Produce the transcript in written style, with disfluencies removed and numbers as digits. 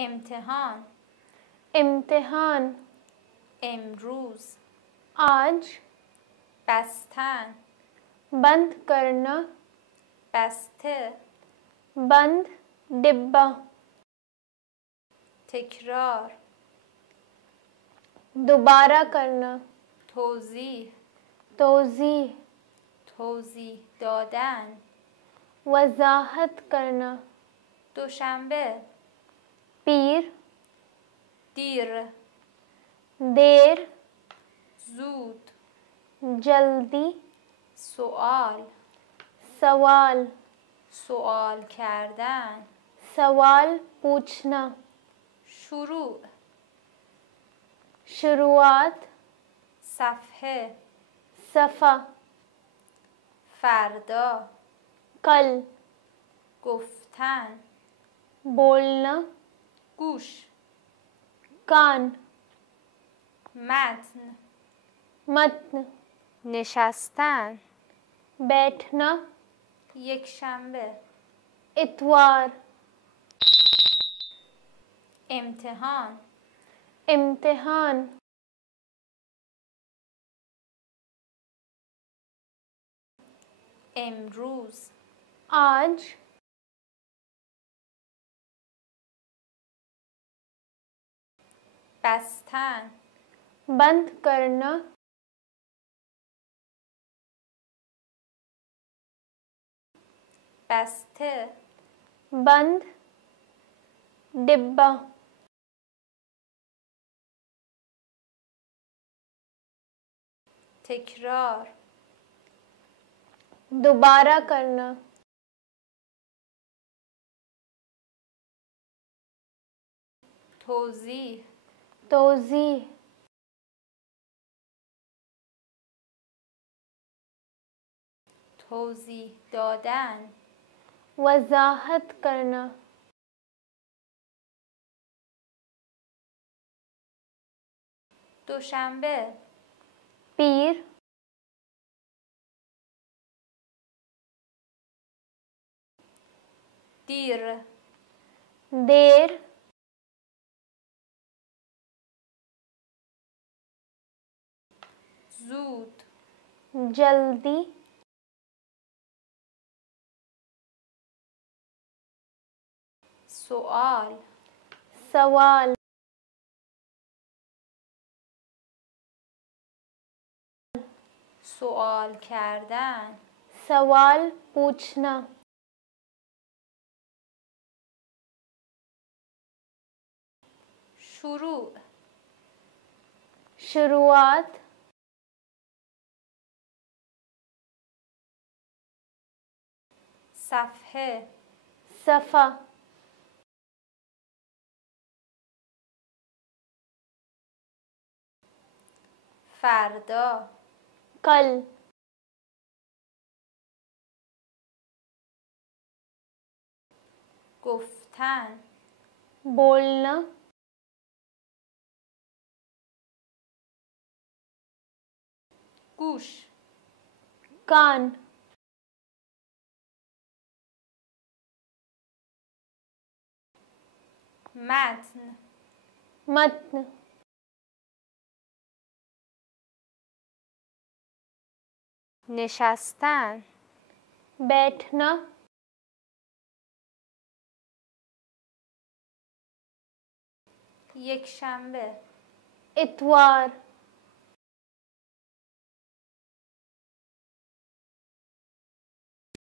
امتحان امتحان امروز आज بستن बंद करना بسته बंद डिब्बा تکرار दोबारा करना توضیح तोज़ीह توضیح دادن वजाहत करना دوشنبه पीर دیر देर زود जल्दी سوال सवाल سوال کردن सवाल पूछना شروع शुरुआत صفحه सफ़ा فردا कल گفتن बोलना گوش कान متن मतन نشستن बैठना یک شنبه इतवार امتحان इम्तिहान امروز आज بستن बंद करना بسته बंद डिब्बा تکرار दोबारा करना توضیح तोज़ीह توضیح دادن वजाहत करना دوشنبه पीर دیر देर زود जल्दी سوال सवाल سوال کردن सवाल पूछना شروع शुरुआत صفحه सफ़ा فردا कल گفتن बोलना گوش कान متن मतन نشستن बैठना یک شنبه इतवार